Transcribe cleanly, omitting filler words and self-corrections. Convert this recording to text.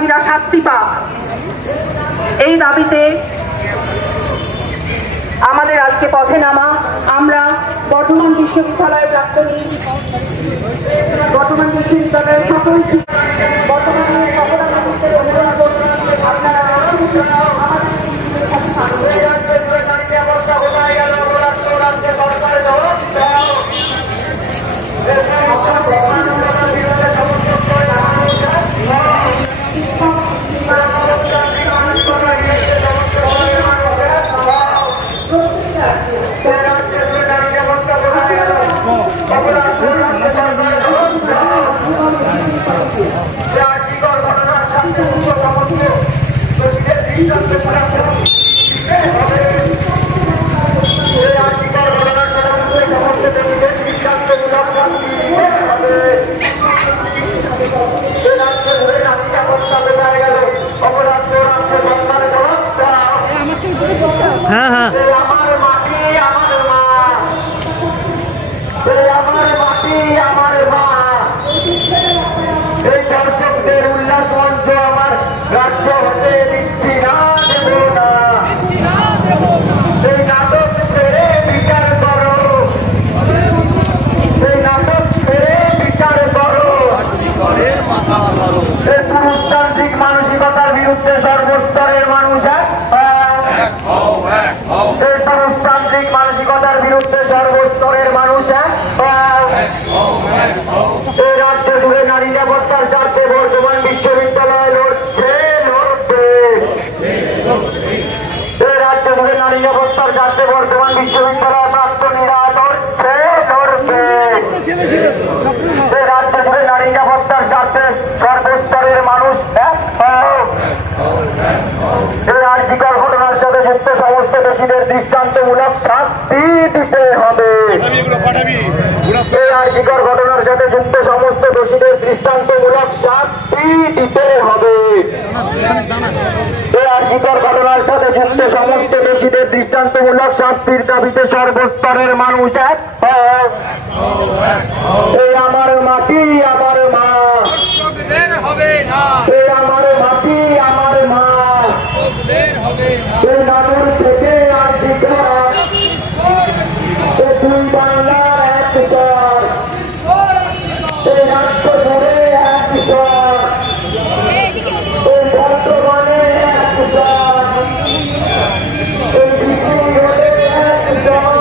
অপরাধীরা শাস্তি পাক, এই দাবিতে আমাদের আজকে পথে নামা। আমরা বর্ধমান বিশ্ববিদ্যালয়ের প্রাক্তনী, বর্ধমান বিশ্ববিদ্যালয়ের সকল বর্তমানে সকল মানুষের অনুরোধ করছি আপনারা দর্শকদের উল্লাস মঞ্চ আমার রাজ্য হতে দিচ্ছি না, দেব না। এই নাটক ছেড়ে বিচার করো, এই নাটক ছেড়ে বিচার করো। এই পুরুষতান্ত্রিক মানসিকতার বিরুদ্ধে সর্বস্তরের মানুষ এই পুরুষতান্ত্রিক মানসিকতার বিরুদ্ধে সর্বস্তরের মানুষ এই রাজ্য জুড়ে নারী নিরাপত্তার স্বার্থে বর্ধমান বিশ্ববিদ্যালয় লড়ছে, লড়বে। এই রাজ্য জুড়ে নারী নিরাপত্তার স্বার্থে বর্ধমান বিশ্ববিদ্যালয় প্রাক্তনীরা লড়ছে, লড়বে। এই রাজ্য জুড়ে নারী নিরাপত্তার স্বার্থে সর্বস্তরের মানুষ এই আর্জিকর ঘটনার সাথে যুক্ত সমস্ত দোষীদের দৃষ্টান্তমূলক শাস্তি দিতে হবে। এই আর্জিকর ঘটনার সাথে যুক্ত সমস্ত দোষীদের দৃষ্টান্তমূলক শাস্তি দিতে হবে। এই আর্জিকর ঘটনার সাথে যুক্ত সমস্ত দোষীদের দৃষ্টান্তমূলক শাস্তির দাবিতে সর্বস্তরের মানুষ এক। এই আমার মাটি আমার মা, এই আমার মাটি আমার মা, এই নানুর থেকে আর্জিকর, এই দুই বাংলার এক স্বর, এই রাজ্য জুড়ে এক স্বর, এই বর্তমানে এক স্বর, এই বিপুল রোডে এক স্বর।